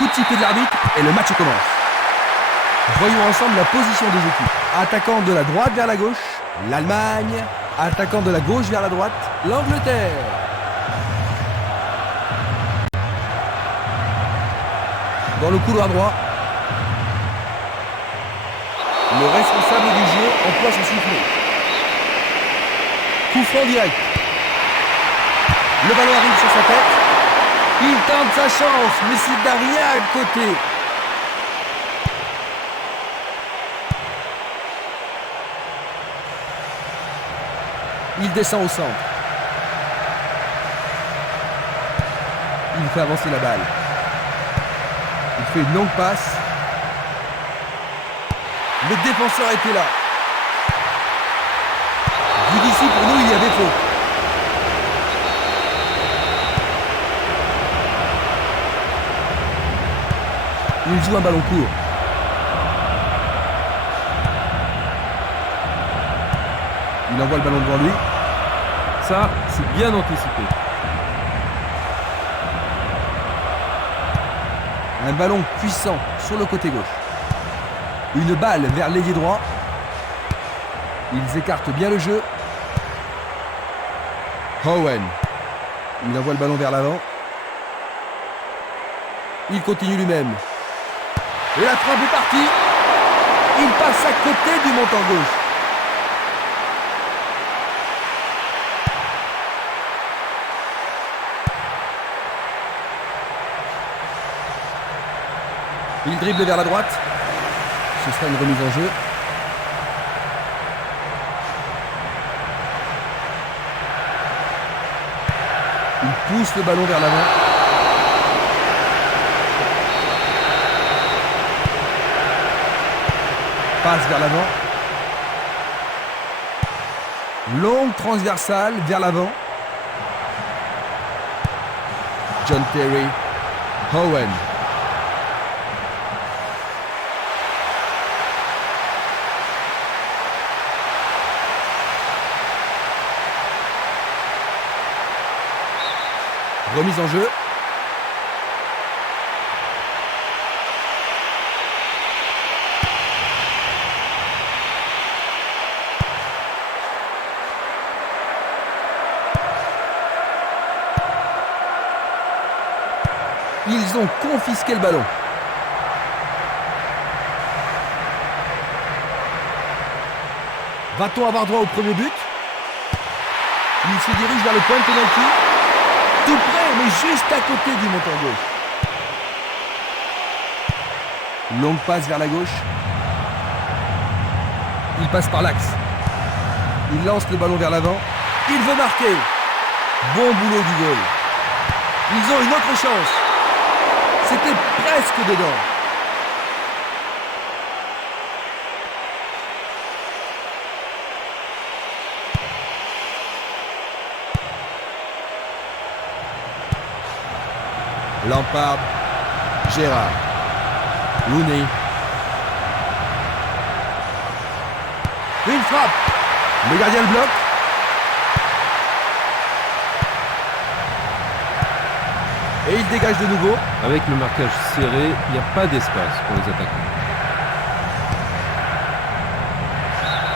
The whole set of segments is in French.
Coup de sifflet de l'arbitre et le match commence. Voyons ensemble la position des équipes. Attaquant de la droite vers la gauche, l'Allemagne. Attaquant de la gauche vers la droite, l'Angleterre. Dans le couloir droit, le responsable du jeu emploie son sifflet. Coup franc direct. Le ballon arrive sur sa tête. Il tente sa chance, mais c'est derrière à côté. Il descend au centre. Il fait avancer la balle. Il fait une longue passe. Le défenseur était là. Vu d'ici, pour nous, il y avait faute. Il joue un ballon court. Il envoie le ballon devant lui. Ça, c'est bien anticipé. Un ballon puissant sur le côté gauche. Une balle vers l'ailier droit. Ils écartent bien le jeu. Owen. Il envoie le ballon vers l'avant. Il continue lui-même. Et la frappe est partie. Il passe à côté du montant gauche. Il dribble vers la droite. Ce sera une remise en jeu. Il pousse le ballon vers l'avant. Passe vers l'avant. Longue transversale vers l'avant. John Terry. Owen. Remise en jeu. Ils ont confisqué le ballon. Va-t-on avoir droit au premier but? Il se dirige vers le point de pénalty. Tout près, mais juste à côté du montant gauche. Longue passe vers la gauche. Il passe par l'axe. Il lance le ballon vers l'avant. Il veut marquer. Bon boulot du goal. Ils ont une autre chance. C'était presque dedans. Lampard, Gérard, Rooney. Une frappe. Le gardien le bloque. Et il dégage de nouveau. Avec le marquage serré, il n'y a pas d'espace pour les attaquants.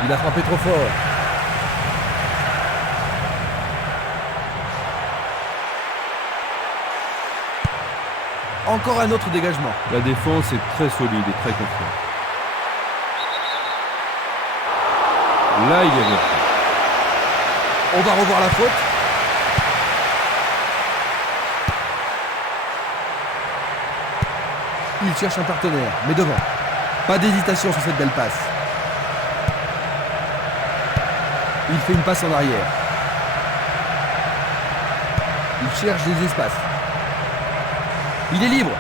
Il a frappé trop fort. Encore un autre dégagement. La défense est très solide et très confiante. Là, il y avait. On va revoir la faute. Il cherche un partenaire, mais devant. Pas d'hésitation sur cette belle passe. Il fait une passe en arrière. Il cherche des espaces. Il est libre.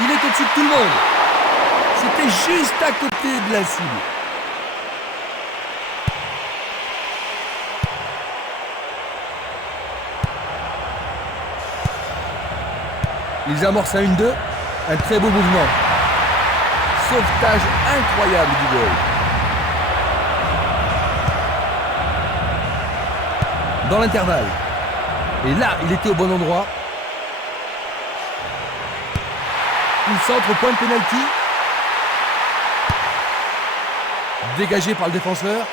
Il est au-dessus de tout le monde. C'était juste à côté de la cible. Ils amorcent à 1-2. Un très beau mouvement. Sauvetage incroyable du goal. Dans l'intervalle, Et là, il était au bon endroit. Il centre au point de pénalty. Dégagé par le défenseur.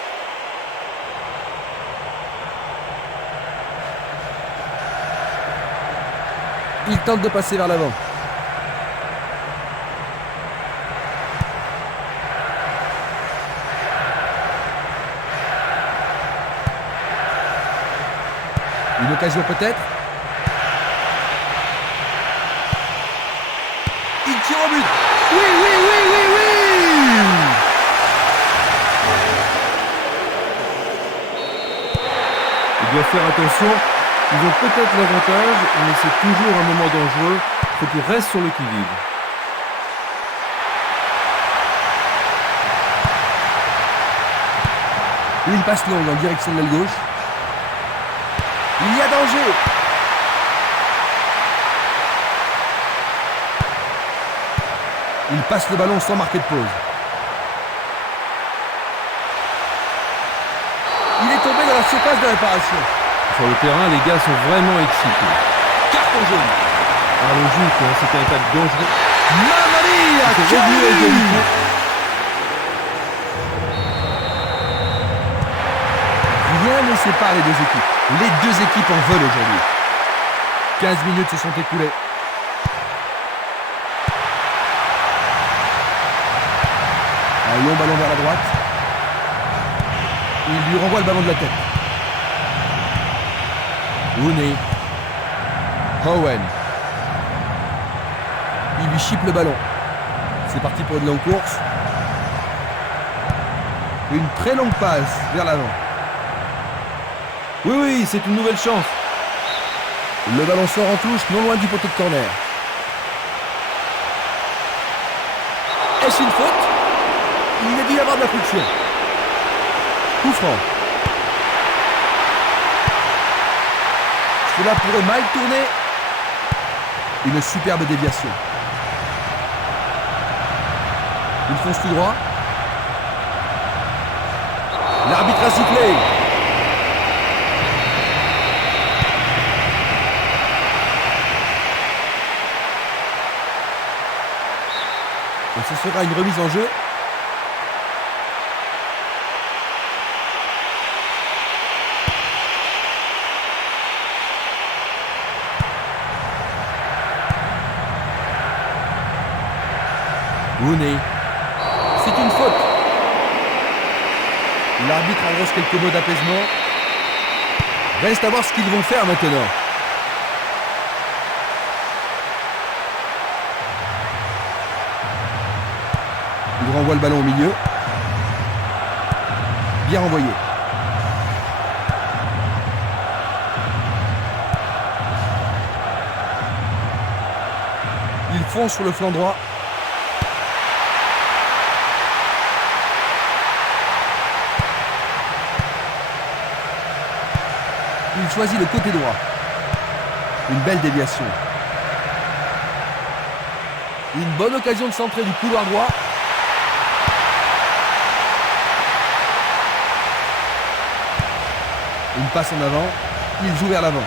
Il tente de passer vers l'avant. Une occasion peut-être. Il tire au but. Oui, oui, oui, oui, oui. Il doit faire attention. Ils ont peut-être l'avantage, mais c'est toujours un moment dangereux. Il faut qu'ils restent sur le qui-vive. Une passe longue en direction de l'aile gauche. Il y a danger. Il passe le ballon sans marquer de pause. Il est tombé dans la surface de réparation. Sur le terrain, les gars sont vraiment excités. Carton jaune. Ah, logique, hein, c'était un tacle dangereux. Mamma mia, C'est quel revenu à but. égalité. Rien ne sépare les deux équipes. Les deux équipes en veulent aujourd'hui. 15 minutes se sont écoulées. Un long ballon vers la droite. Il lui renvoie le ballon de la tête. Rooney. Owen. Il lui chipe le ballon. C'est parti pour une longue course. Une très longue passe vers l'avant. Oui, oui, c'est une nouvelle chance. Le ballon sort en touche, non loin du poteau de corner. Est-ce une faute? Il a dû y avoir de la friction. Coup franc. Cela pourrait mal tourner. Une superbe déviation. Il fonce tout droit. L'arbitre a sifflé. Et ce sera une remise en jeu. Rooney. C'est une faute. L'arbitre adresse quelques mots d'apaisement. Reste à voir ce qu'ils vont faire maintenant. Il renvoie le ballon au milieu. Bien renvoyé. Il fonce sur le flanc droit. Il choisit le côté droit. Une belle déviation. Une bonne occasion de centrer du couloir droit. Une passe en avant. Il joue vers l'avant.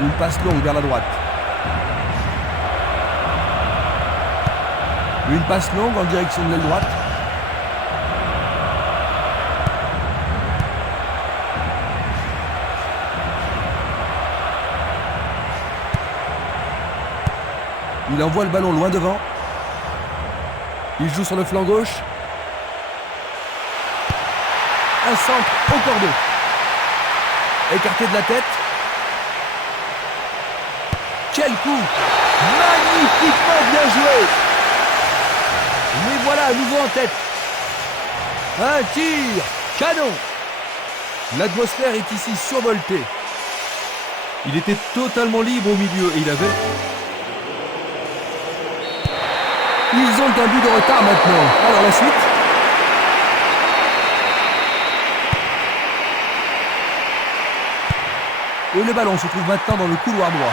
Une passe longue vers la droite. Une passe longue en direction de l'aile droite. Il envoie le ballon loin devant. Il joue sur le flanc gauche. Un centre au cordeau. Écarté de la tête. Quel coup! Magnifiquement bien joué! Mais voilà à nouveau en tête. Un tir! Canon! L'atmosphère est ici survoltée. Il était totalement libre au milieu et il avait... Ils ont un but de retard maintenant. Alors la suite? Et le ballon se trouve maintenant dans le couloir droit.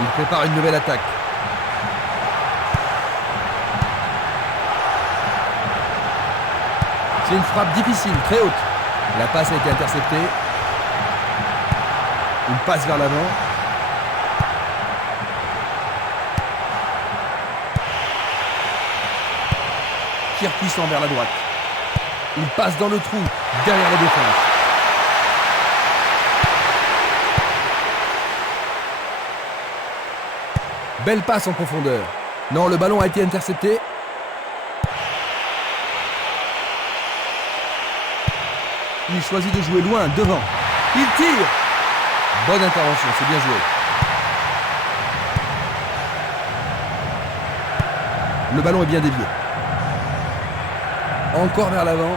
Il prépare une nouvelle attaque. C'est une frappe difficile, très haute. La passe a été interceptée. Une passe vers l'avant. Tir puissant vers la droite. Il passe dans le trou, derrière la défense. Belle passe en profondeur. Non, le ballon a été intercepté. Il choisit de jouer loin, devant. Il tire. Bonne intervention, c'est bien joué. Le ballon est bien dévié. Encore vers l'avant.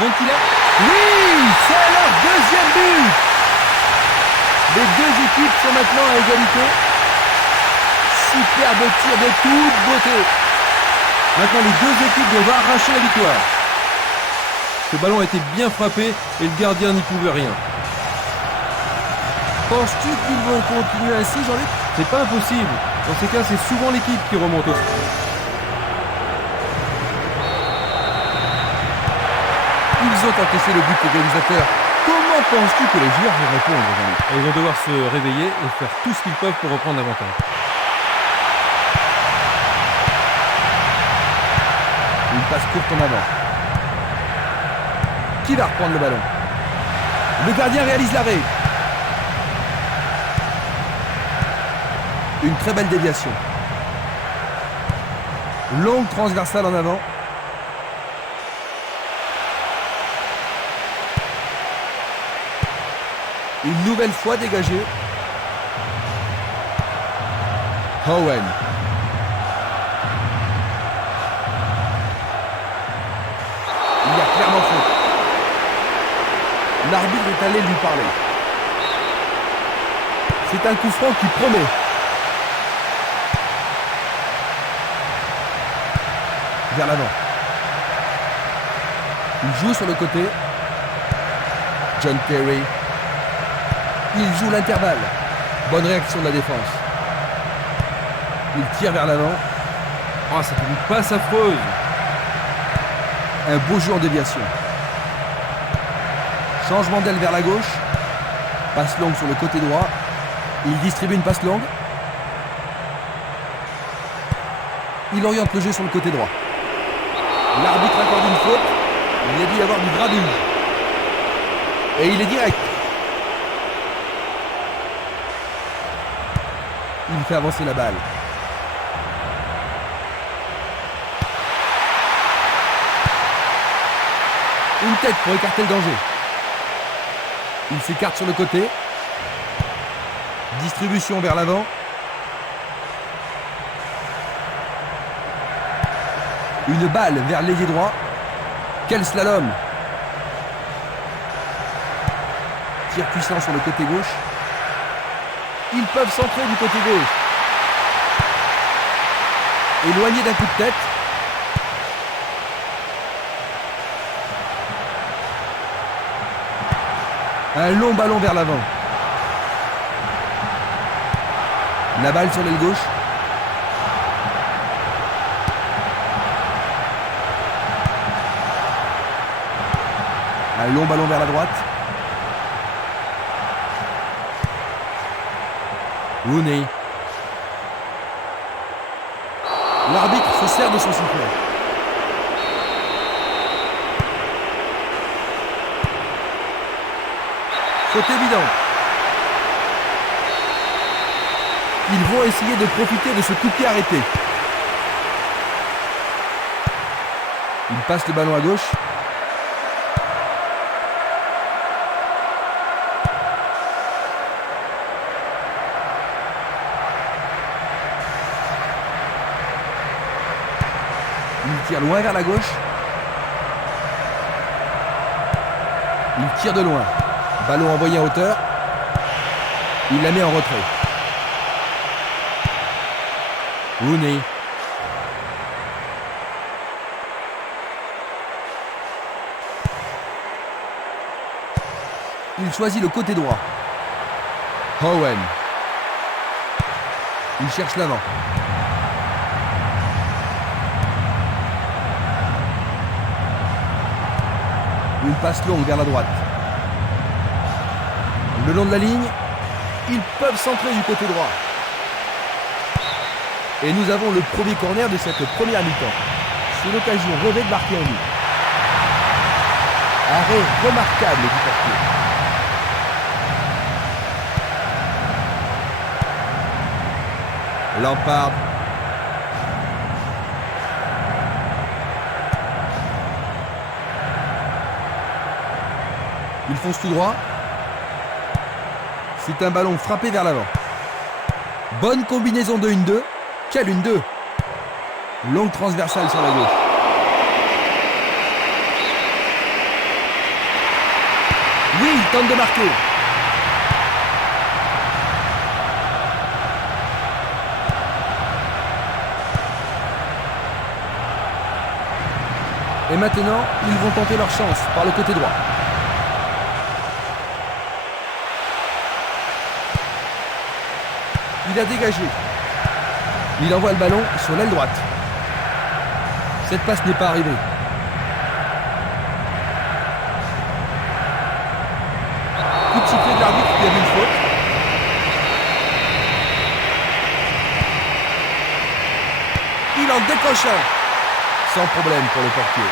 Vont-ils? Oui, c'est leur deuxième but. Les deux équipes sont maintenant à égalité. Superbe tir de toute beauté. Maintenant, les deux équipes doivent arracher la victoire. Ce ballon a été bien frappé et le gardien n'y pouvait rien. Penses-tu qu'ils vont continuer ainsi, Jean-Luc? C'est pas impossible. Dans ces cas, c'est souvent l'équipe qui remonte au score. Ils ont encaissé le but égalisateur. Comment penses-tu que les joueurs vont répondre, Jean-Luc? Ils vont devoir se réveiller et faire tout ce qu'ils peuvent pour reprendre l'avantage. Une passe courte en avant. Qui va reprendre le ballon? Le gardien réalise l'arrêt. Une très belle déviation. Longue transversale en avant. Une nouvelle fois dégagée. Owen. Il y a clairement faute. L'arbitre est allé lui parler. C'est un coup franc qui promet. Vers l'avant. Il joue sur le côté. John Terry. Il joue l'intervalle. Bonne réaction de la défense. Il tire vers l'avant. Oh, c'était une passe affreuse. Un beau jeu en déviation. Changement d'aile vers la gauche. Passe longue sur le côté droit. Il distribue une passe longue. Il oriente le jeu sur le côté droit. L'arbitre accorde une faute. Il a dû y avoir du grabuge. Et il est direct. Il fait avancer la balle. Une tête pour écarter le danger. Il s'écarte sur le côté. Distribution vers l'avant. Une balle vers l'ailier droit. Quel slalom! Tir puissant sur le côté gauche. Ils peuvent centrer du côté gauche. Éloigné d'un coup de tête. Un long ballon vers l'avant. La balle sur l'aile gauche. Un long ballon vers la droite. Rooney. L'arbitre se sert de son sifflet. Faute évidente. Ils vont essayer de profiter de ce coup de pied arrêté. Il passe le ballon à gauche. Il tire loin vers la gauche. Il tire de loin. Ballon envoyé en hauteur. Il la met en retrait. Rooney. Il choisit le côté droit. Owen. Il cherche l'avant. Une passe longue vers la droite. Le long de la ligne, ils peuvent centrer du côté droit. Et nous avons le premier corner de cette première mi-temps. C'est l'occasion rêvée de marquer un but. Arrêt remarquable du portier. Lampard. Il fonce tout droit. C'est un ballon frappé vers l'avant. Bonne combinaison de 1-2. Quelle 1-2. Longue transversale sur la gauche. Oui, il tente de marquer. Et maintenant, ils vont tenter leur chance par le côté droit. Il a dégagé. Il envoie le ballon sur l'aile droite. Cette passe n'est pas arrivée. Coup de sifflet de l'arbitre qui a vu une faute. Il en décroche un. Sans problème pour le portier.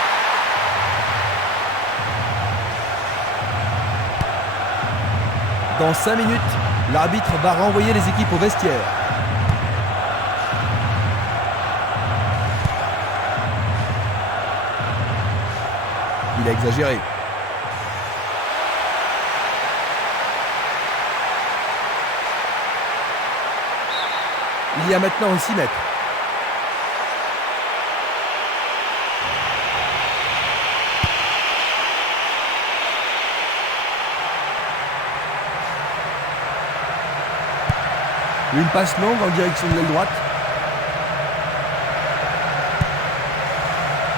Dans 5 minutes, l'arbitre va renvoyer les équipes au vestiaire. Il a exagéré. Il y a maintenant 6 mètres. Une passe longue en direction de l'aile droite.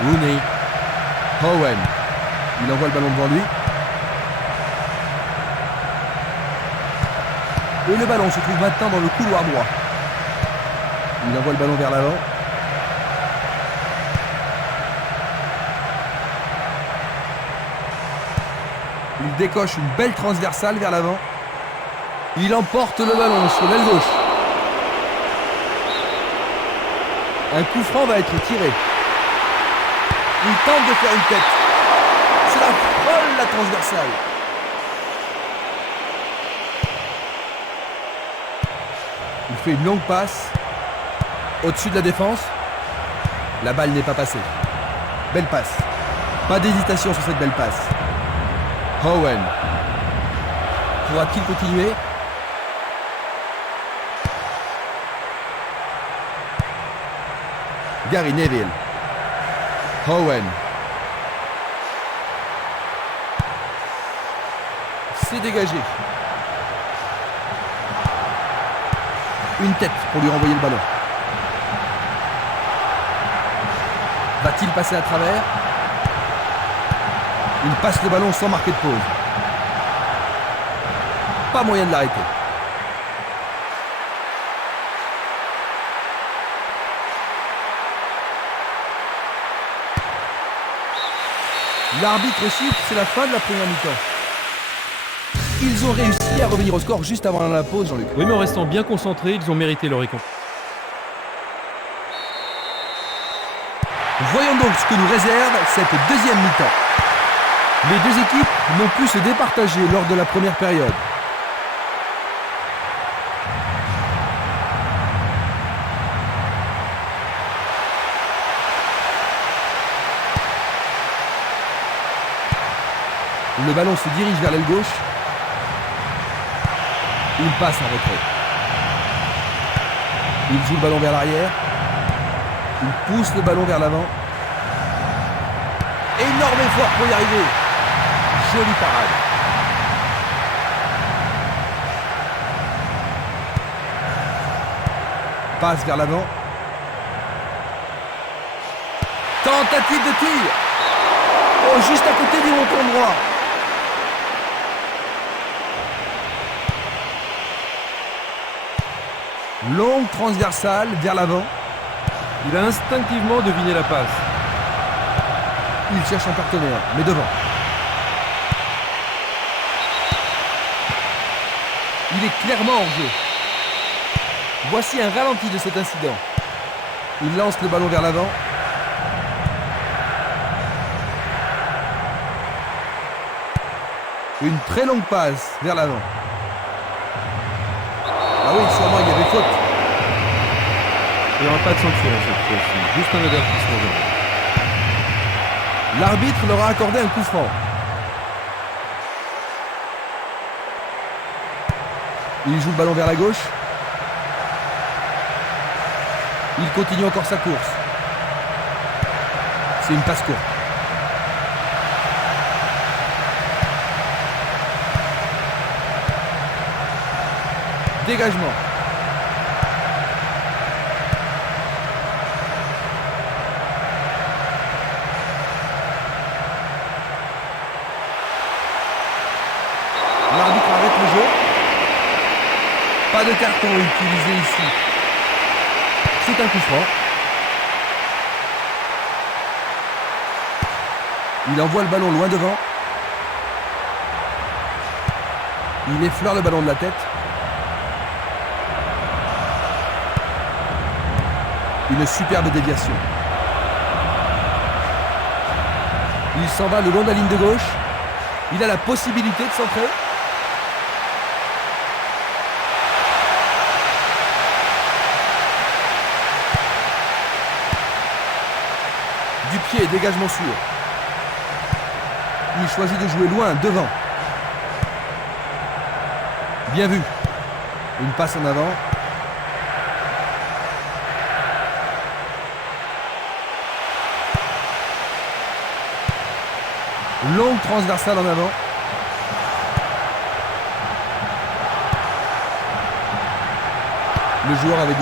Rooney. Owen. Il envoie le ballon devant lui. Et le ballon se trouve maintenant dans le couloir droit. Il envoie le ballon vers l'avant. Il décoche une belle transversale vers l'avant. Il emporte le ballon sur l'aile gauche. Un coup franc va être tiré. Il tente de faire une tête. C'est la folle, la transversale. Il fait une longue passe. Au-dessus de la défense. La balle n'est pas passée. Belle passe. Pas d'hésitation sur cette belle passe. Owen. Pourra-t-il continuer ? Gary Neville. Owen. C'est dégagé. Une tête pour lui renvoyer le ballon. Va-t-il passer à travers ? Il passe le ballon sans marquer de pause. Pas moyen de l'arrêter. L'arbitre siffle, c'est la fin de la première mi-temps. Ils ont réussi à revenir au score juste avant la pause, Jean-Luc. Oui, mais en restant bien concentrés, ils ont mérité leur récompense. Voyons donc ce que nous réserve cette deuxième mi-temps. Les deux équipes n'ont pu se départager lors de la première période. Le ballon se dirige vers l'aile gauche. Il passe en retrait. Il joue le ballon vers l'arrière. Il pousse le ballon vers l'avant. Énorme effort pour y arriver. Jolie parade. Passe vers l'avant. Tentative de tir. Oh, juste à côté du rond droit. Longue transversale vers l'avant. Il a instinctivement deviné la passe. Il cherche un partenaire, mais devant. Il est clairement hors jeu. Voici un ralenti de cet incident. Il lance le ballon vers l'avant. Une très longue passe vers l'avant. Ah oui, sûrement il y avait faute. Il n'y aura pas de sanction cette fois-ci, juste un avertissement. L'arbitre leur a accordé un coup franc. Il joue le ballon vers la gauche. Il continue encore sa course. C'est une passe courte. Dégagement. L'arbitre arrête le jeu. Pas de carton utilisé ici. C'est un coup franc. Il envoie le ballon loin devant. Il effleure le ballon de la tête. Une superbe déviation. Il s'en va le long de la ligne de gauche. Il a la possibilité de centrer. Du pied, dégagement sûr. Il choisit de jouer loin, devant. Bien vu. Une passe en avant. Longue transversale en avant. Le joueur avait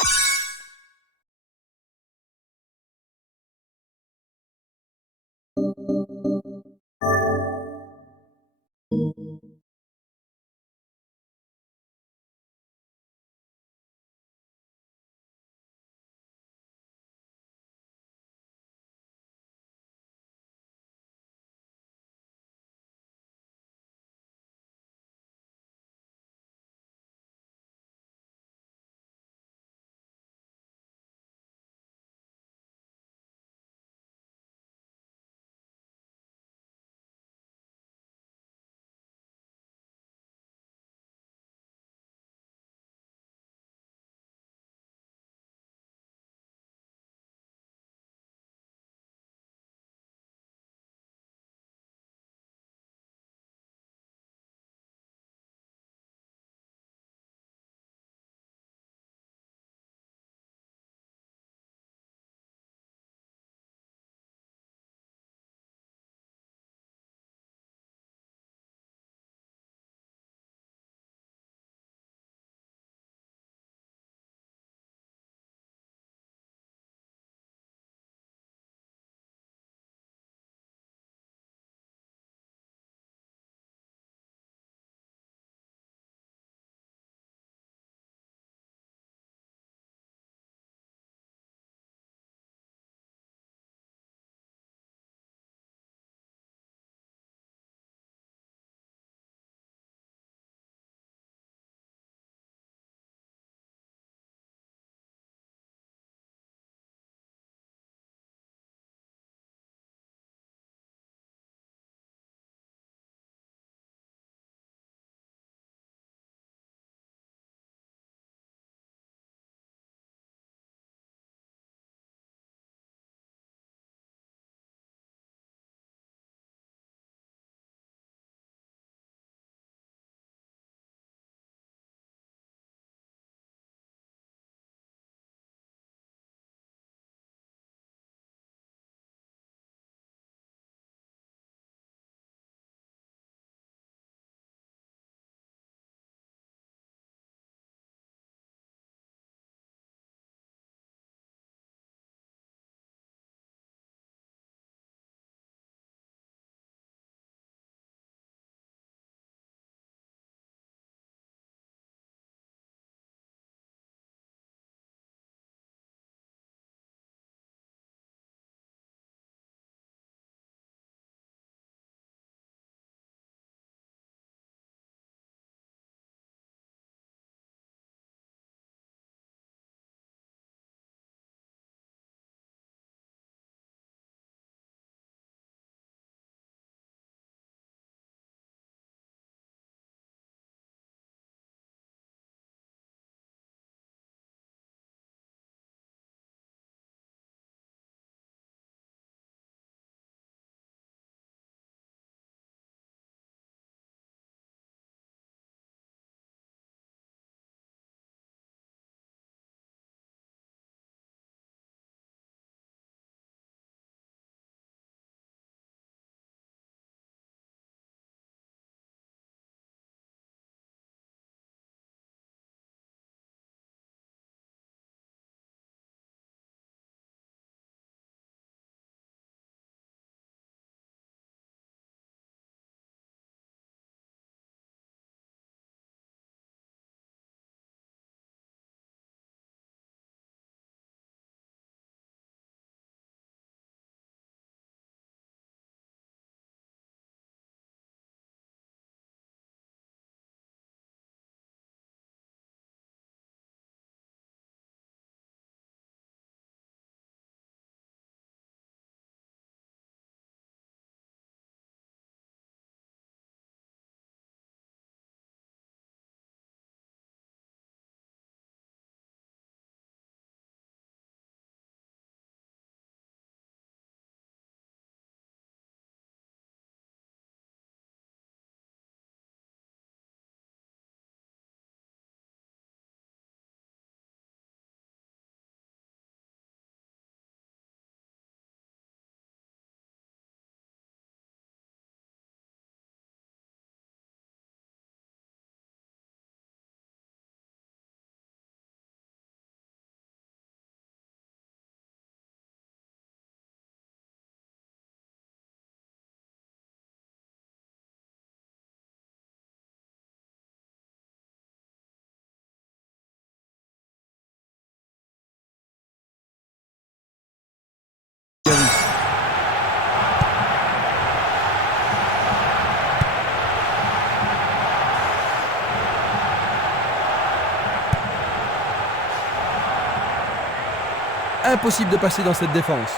Impossible de passer dans cette défense.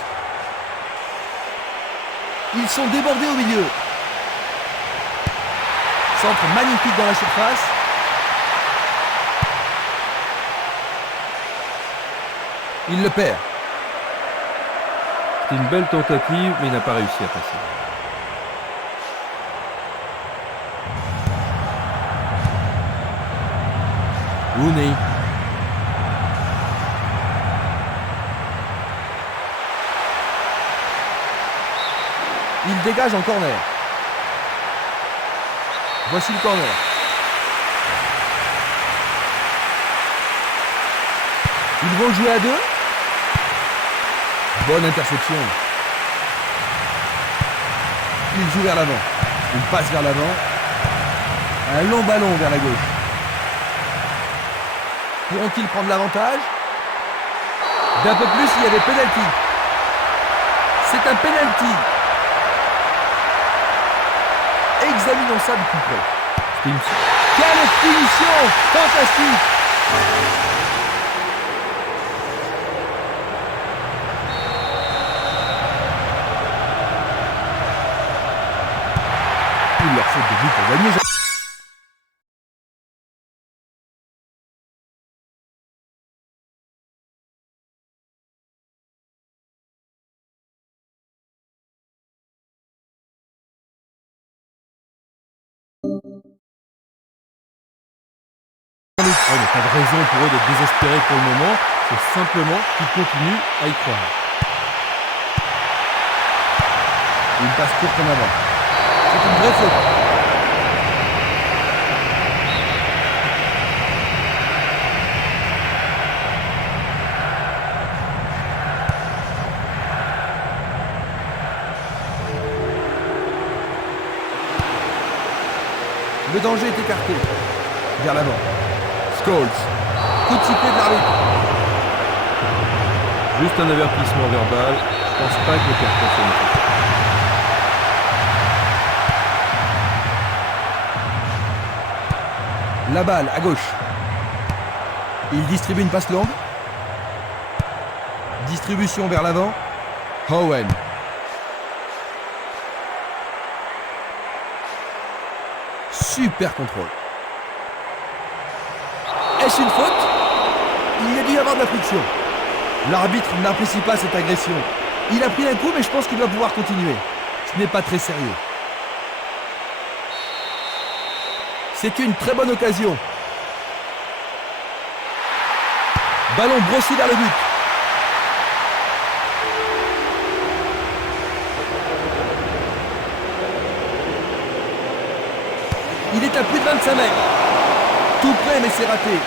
Ils sont débordés au milieu. Centre magnifique dans la surface. Il le perd. C'était une belle tentative, mais il n'a pas réussi à passer. Rooney. Il dégage en corner. Voici le corner. Ils vont jouer à deux. Bonne interception. Il joue vers l'avant. Il passe vers l'avant. Un long ballon vers la gauche. Pourront-ils prendre l'avantage? D'un peu plus, il y avait penalty. C'est un penalty. Examinons ça de plus près. Quelle finition fantastique! Il leur faut des buts pour gagner. Il n'y a pas de raison pour eux d'être désespérés pour le moment. C'est simplement qu'ils continuent à y croire. Une passe courte en avant. C'est une vraie faute. Le danger est écarté. Vers l'avant. Scholes. Coup de sifflet de l'arbitre. Juste un avertissement verbal. Je pense pas que le carton soit nécessaire. La balle à gauche. Il distribue une passe longue. Distribution vers l'avant. Owen. Super contrôle. Est-ce une faute? Il y a dû y avoir de la friction. L'arbitre n'apprécie pas cette agression. Il a pris un coup, mais je pense qu'il doit pouvoir continuer. Ce n'est pas très sérieux. C'est une très bonne occasion. Ballon brossé vers le but. Il est à plus de 25 mètres. Tout près, mais c'est raté.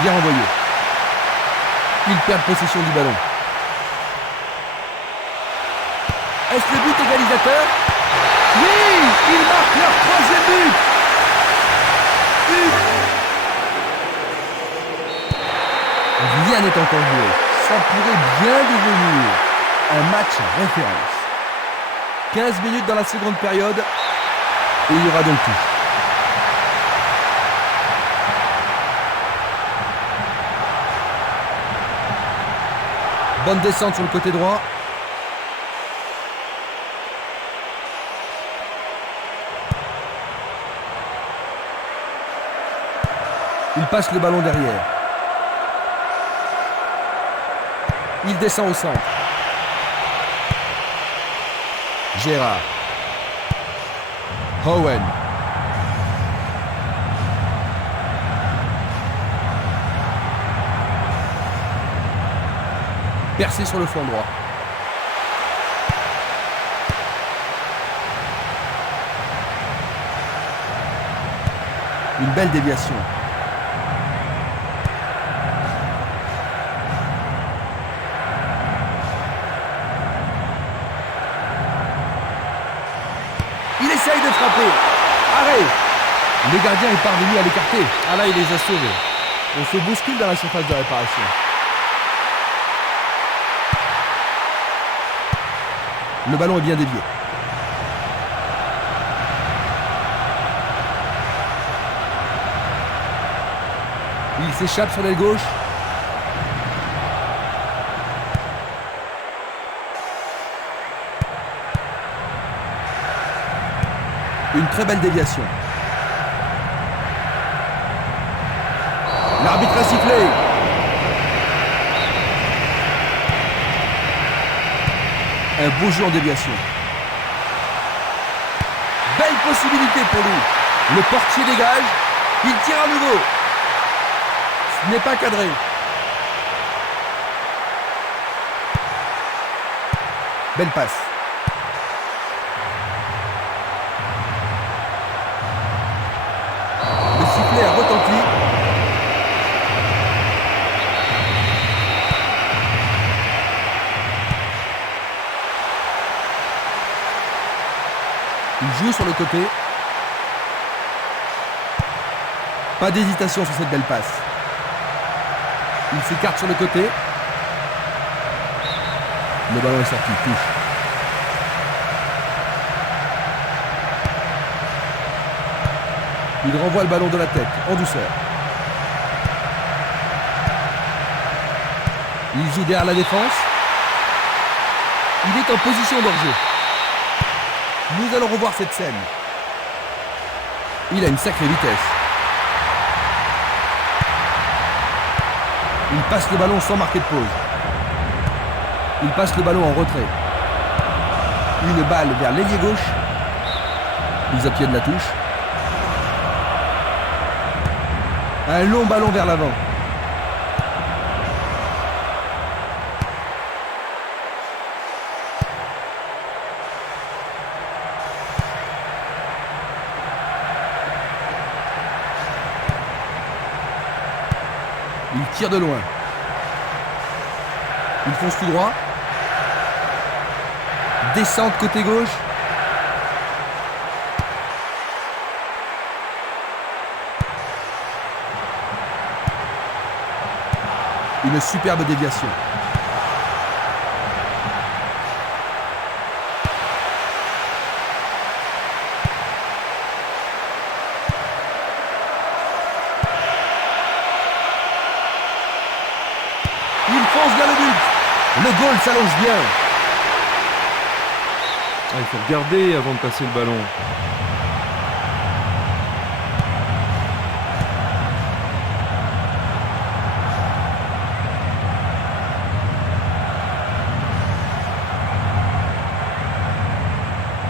Bien envoyé. Ils perdent possession du ballon. Est-ce le but égalisateur? Oui! Ils marquent leur troisième but! Rien n'est encore joué. Ça pourrait bien devenir un match référence. 15 minutes dans la seconde période. Et il y aura donc touche. Bonne descente sur le côté droit. Il passe le ballon derrière. Il descend au centre. Gérard. Owen. Percé sur le flanc droit. Une belle déviation. Il essaye de frapper. Arrêt. Le gardien est parvenu à l'écarter. Ah là, il les a sauvés. On se bouscule dans la surface de réparation. Le ballon est bien dévié. Il s'échappe sur l'aile gauche. Une très belle déviation. L'arbitre a sifflé. Un beau jeu en déviation. Belle possibilité pour lui. Le portier dégage. Il tire à nouveau. Ce n'est pas cadré. Belle passe. Le sifflet a retenti. Il joue sur le côté. Pas d'hésitation sur cette belle passe. Il s'écarte sur le côté. Le ballon est sorti, touche. Il renvoie le ballon de la tête, en douceur. Il joue derrière la défense. Il est en position d'hors-jeu. Nous allons revoir cette scène. Il a une sacrée vitesse. Il passe le ballon sans marquer de pause. Il passe le ballon en retrait. Une balle vers l'ailier gauche. Mise à pied de la touche. Un long ballon vers l'avant. Il tire de loin. Il fonce tout droit. Descente côté gauche. Une superbe déviation. Il fonce vers le but. Le goal s'allonge bien. Il faut regarder avant de passer le ballon.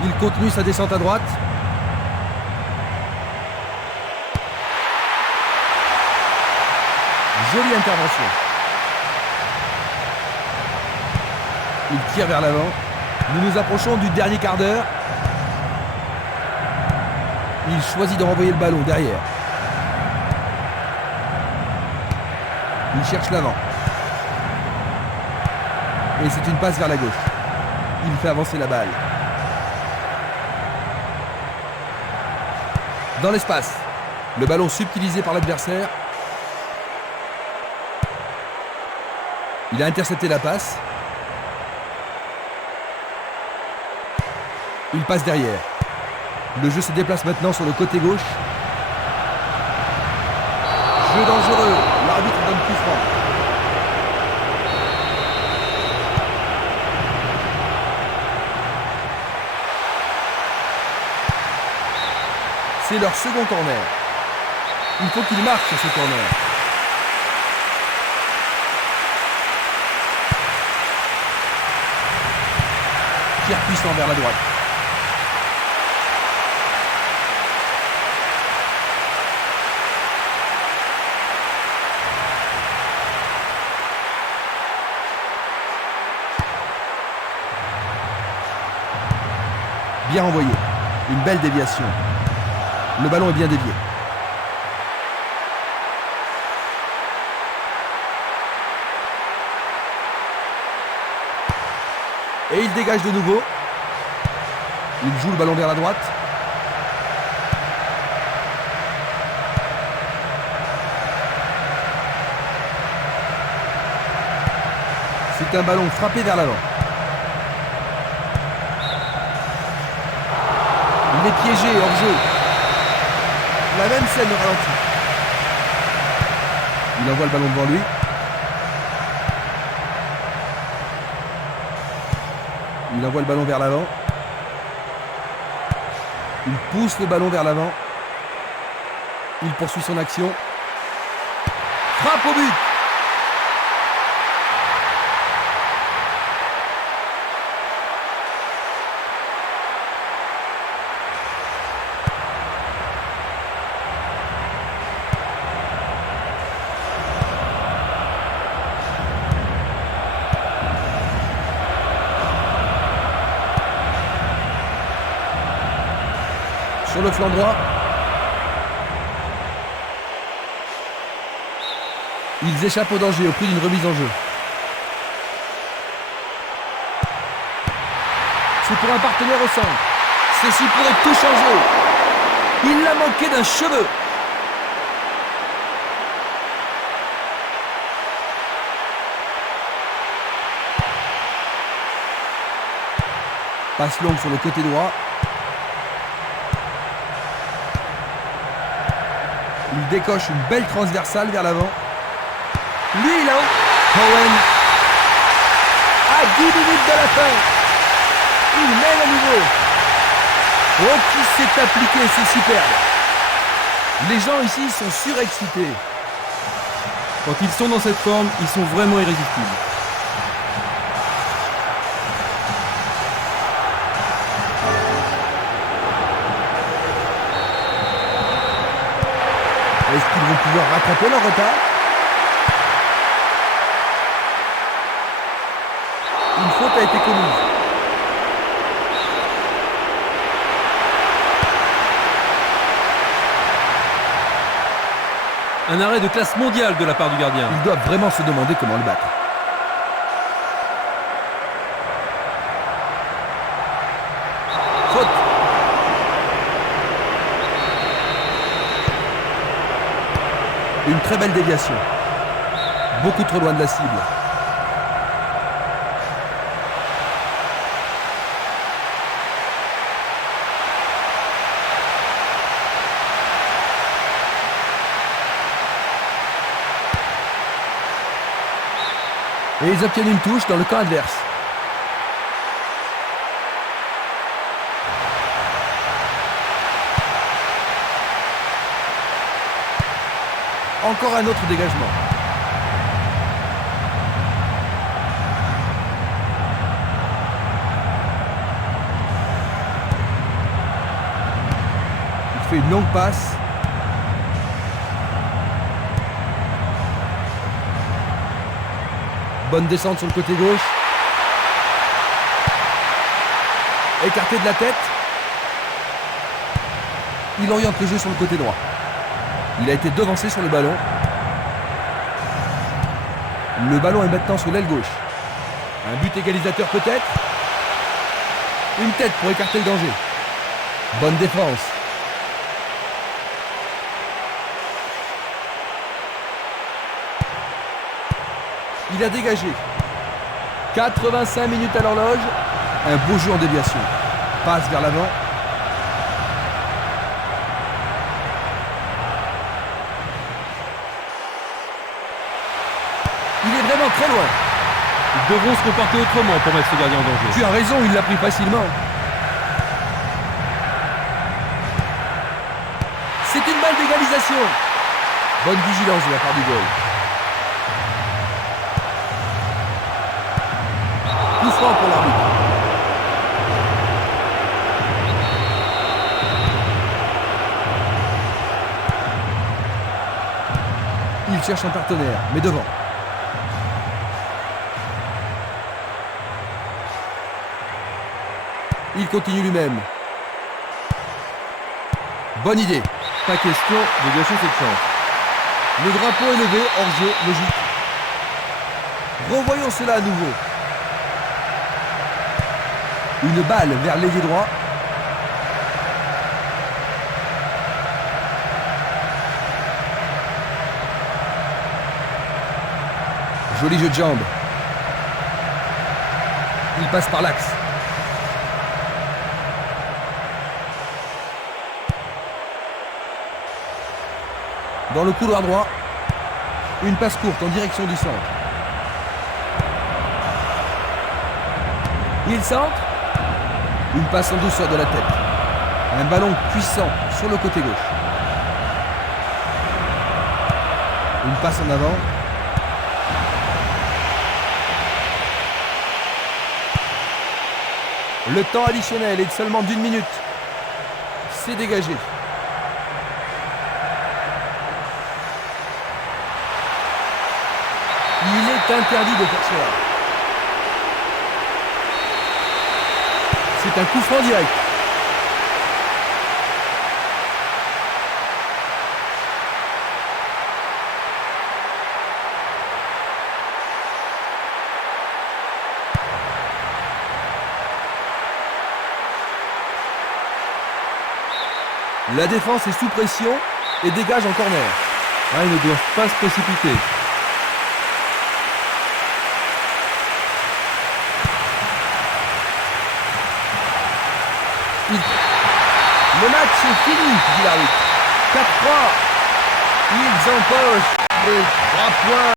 Il continue sa descente à droite. Jolie intervention. Il tire vers l'avant. Nous nous approchons du dernier quart d'heure. Il choisit de renvoyer le ballon derrière. Il cherche l'avant. Et c'est une passe vers la gauche. Il fait avancer la balle. Dans l'espace. Le ballon subtilisé par l'adversaire. Il a intercepté la passe. Il passe derrière. Le jeu se déplace maintenant sur le côté gauche. Jeu dangereux. L'arbitre donne coup franc. C'est leur second corner. Il faut qu'ils marquent sur ce corner. Tir puissant vers la droite. Bien envoyé. Une belle déviation. Le ballon est bien dévié. Et il dégage de nouveau. Il joue le ballon vers la droite. C'est un ballon frappé vers l'avant. Il est piégé hors jeu. La même scène au ralenti. Il envoie le ballon devant lui. Il envoie le ballon vers l'avant. Il pousse le ballon vers l'avant. Il poursuit son action. Frappe au but. Sur le flanc droit. Ils échappent au danger au prix d'une remise en jeu. C'est pour un partenaire au centre. Ceci pourrait tout changer. Il l'a manqué d'un cheveu. Passe longue sur le côté droit. Il décoche une belle transversale vers l'avant. Lui là, Cohen, à 10 minutes de la fin, il mène à nouveau. Oh, qui s'est appliqué, c'est superbe. Les gens ici sont surexcités. Quand ils sont dans cette forme, ils sont vraiment irrésistibles. Est-ce qu'ils vont pouvoir rattraper leur retard? Une faute a été commise. Un arrêt de classe mondiale de la part du gardien. Ils doivent vraiment se demander comment le battre. Faute. Une très belle déviation. Beaucoup trop loin de la cible. Et ils obtiennent une touche dans le camp adverse. Encore un autre dégagement. Il fait une longue passe. Bonne descente sur le côté gauche. Écarté de la tête. Il oriente le jeu sur le côté droit. Il a été devancé sur le ballon. Le ballon est maintenant sur l'aile gauche. Un but égalisateur peut-être. Une tête pour écarter le danger. Bonne défense. Il a dégagé. 85 minutes à l'horloge. Un beau jeu en déviation. Passe vers l'avant. Il est vraiment très loin. Ils devront se comporter autrement pour mettre ce gardien en danger. Tu as raison, il l'a pris facilement. C'est une balle d'égalisation. Bonne vigilance de la part du goal. Coup franc pour l'arbitre. Il cherche un partenaire, mais devant. Il continue lui-même. Bonne idée. Pas question de gâcher cette chance. Le drapeau est levé, hors-jeu, logique. Revoyons cela à nouveau. Une balle vers l'ailier droit. Joli jeu de jambes. Il passe par l'axe. Dans le couloir droit. Une passe courte en direction du centre. Il centre. Une passe en douceur de la tête. Un ballon puissant sur le côté gauche. Une passe en avant. Le temps additionnel est de seulement d'1 minute. C'est dégagé. Il est interdit de faire cela. C'est un coup franc direct. La défense est sous pression et dégage en corner. Ah, ils ne doivent pas se précipiter. Le match est fini, dit l'arbitre. 4-3. Ils empochent les 3 points.